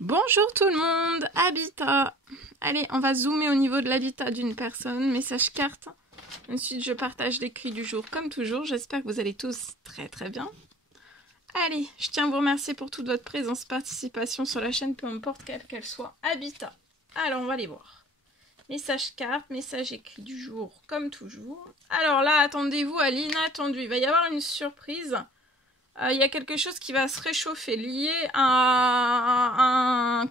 Bonjour tout le monde, habitat. Allez, on va zoomer au niveau de l'habitat d'une personne, message carte. Ensuite, je partage l'écrit du jour comme toujours. J'espère que vous allez tous très très bien. Allez, je tiens à vous remercier pour toute votre présence, participation sur la chaîne, peu importe quelle qu'elle soit. Habitat. Alors, on va les voir. Message carte, message écrit du jour comme toujours. Alors là, attendez-vous à l'inattendu. Il va y avoir une surprise. Il y a quelque chose qui va se réchauffer lié à un...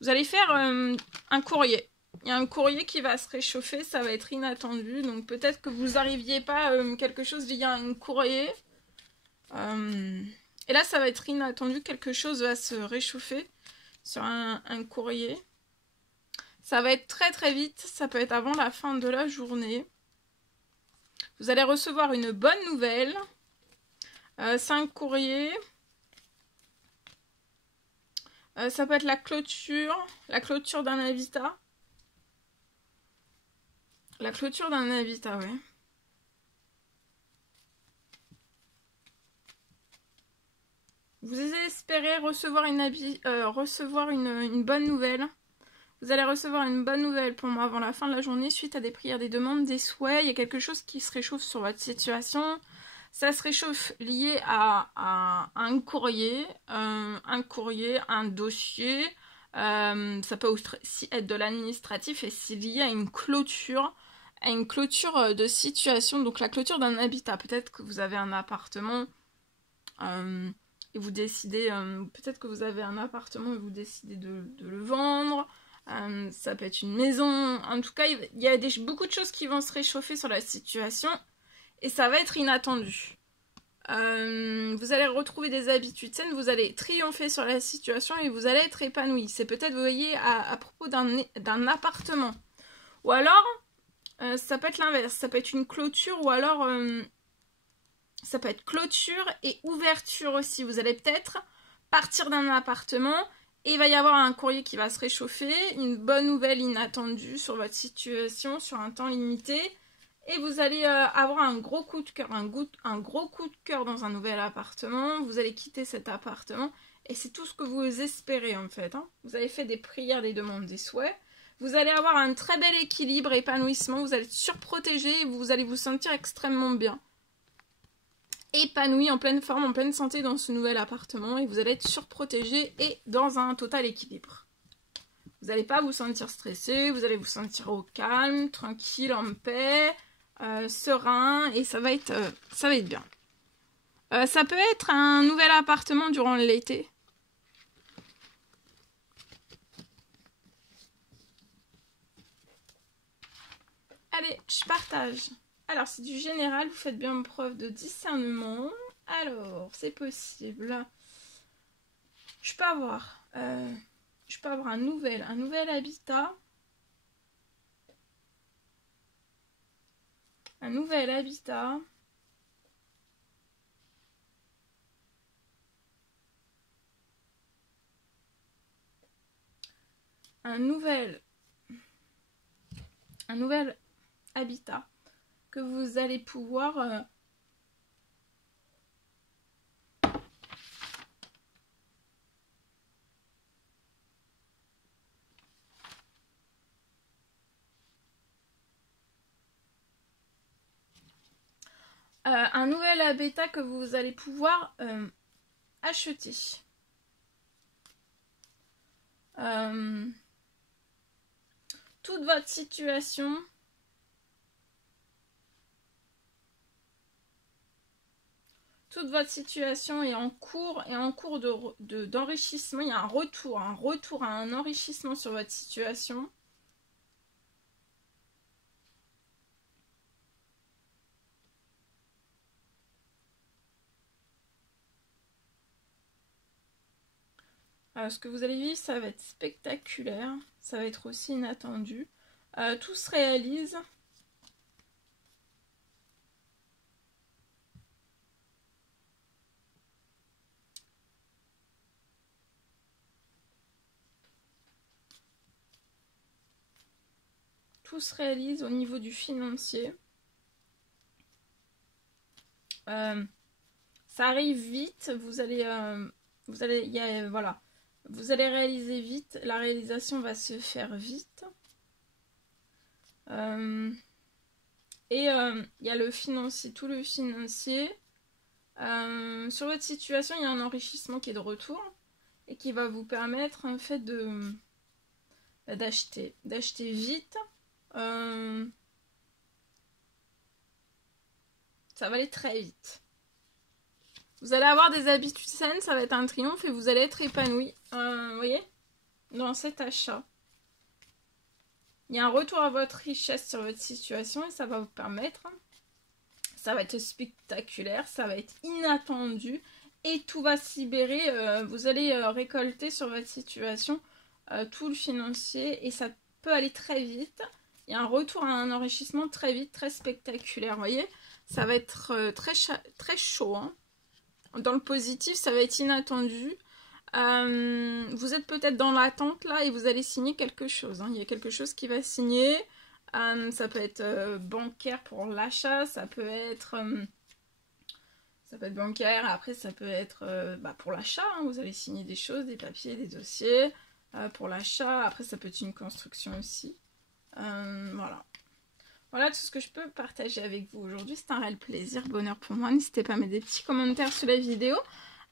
Vous allez faire un courrier. Il y a un courrier qui va se réchauffer, ça va être inattendu. Donc peut-être que vous n'arriviez pas à quelque chose lié à un courrier. Et là, ça va être inattendu. Quelque chose va se réchauffer sur un courrier. Ça va être très très vite. Ça peut être avant la fin de la journée. Vous allez recevoir une bonne nouvelle. 5 courriers. Ça peut être la clôture d'un habitat. La clôture d'un habitat, ouais. Vous espérez recevoir une bonne nouvelle. Vous allez recevoir une bonne nouvelle pour moi avant la fin de la journée, suite à des prières, des demandes, des souhaits. Il y a quelque chose qui se réchauffe sur votre situation. Ça se réchauffe lié à un courrier, un dossier. Ça peut aussi être de l'administratif et c'est lié à une clôture de situation. Donc la clôture d'un habitat. Peut-être que vous avez un appartement et vous décidez, peut-être que vous avez un appartement et vous décidez de le vendre. Ça peut être une maison. En tout cas, il y a beaucoup de choses qui vont se réchauffer sur la situation. Et ça va être inattendu. Vous allez retrouver des habitudes saines, vous allez triompher sur la situation et vous allez être épanoui. C'est peut-être, vous voyez, à propos d'un appartement. Ou alors, ça peut être l'inverse. Ça peut être une clôture ou alors, ça peut être clôture et ouverture aussi. Vous allez peut-être partir d'un appartement et il va y avoir un courrier qui va se réchauffer. Une bonne nouvelle inattendue sur votre situation, sur un temps limité. Et vous allez avoir un gros coup de cœur, un gros coup de cœur dans un nouvel appartement. Vous allez quitter cet appartement et c'est tout ce que vous espérez en fait. Vous avez fait des prières, des demandes, des souhaits. Vous allez avoir un très bel équilibre, épanouissement. Vous allez être surprotégé et vous allez vous sentir extrêmement bien. Épanoui, en pleine forme, en pleine santé dans ce nouvel appartement et vous allez être surprotégé et dans un total équilibre. Vous n'allez pas vous sentir stressé, vous allez vous sentir au calme, tranquille, en paix. Serein et ça va être bien. Ça peut être un nouvel appartement durant l'été. Allez, je partage. Alors, c'est du général, vous faites bien preuve de discernement. Alors, c'est possible. Je peux avoir un nouvel habitat. Un nouvel habitat. Un nouvel habitat que vous allez pouvoir un nouvel habitat que vous allez pouvoir acheter. Toute votre situation est en cours d'enrichissement. Il y a un retour à un enrichissement sur votre situation. Ce que vous allez vivre, ça va être spectaculaire. Ça va être aussi inattendu. Tout se réalise. Tout se réalise au niveau du financier. Ça arrive vite. Vous allez, voilà. Vous allez réaliser vite, la réalisation va se faire vite. Et il y a le financier, tout le financier. Sur votre situation, il y a un enrichissement qui est de retour et qui va vous permettre en fait d'acheter vite. Ça va aller très vite. Vous allez avoir des habitudes saines, ça va être un triomphe et vous allez être épanoui, vous voyez, dans cet achat. Il y a un retour à votre richesse sur votre situation et ça va vous permettre, ça va être spectaculaire, ça va être inattendu et tout va se libérer. Vous allez récolter sur votre situation tout le financier et ça peut aller très vite. Il y a un retour à un enrichissement très vite, très spectaculaire, vous voyez. Ça va être très chaud, hein. Dans le positif, ça va être inattendu. Vous êtes peut-être dans l'attente là et vous allez signer quelque chose, hein. Il y a quelque chose qui va signer. Ça peut être bancaire pour l'achat, ça peut être bancaire, après ça peut être pour l'achat, hein. Vous allez signer des choses, des papiers, des dossiers pour l'achat. Après ça peut être une construction aussi. Voilà. Voilà tout ce que je peux partager avec vous aujourd'hui. C'est un réel plaisir, bonheur pour moi. N'hésitez pas à mettre des petits commentaires sous la vidéo,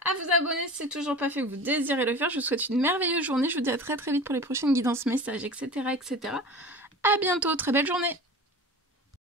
à vous abonner si c'est toujours pas fait, que vous désirez le faire. Je vous souhaite une merveilleuse journée. Je vous dis à très très vite pour les prochaines guidances, messages, etc. etc. À bientôt, très belle journée.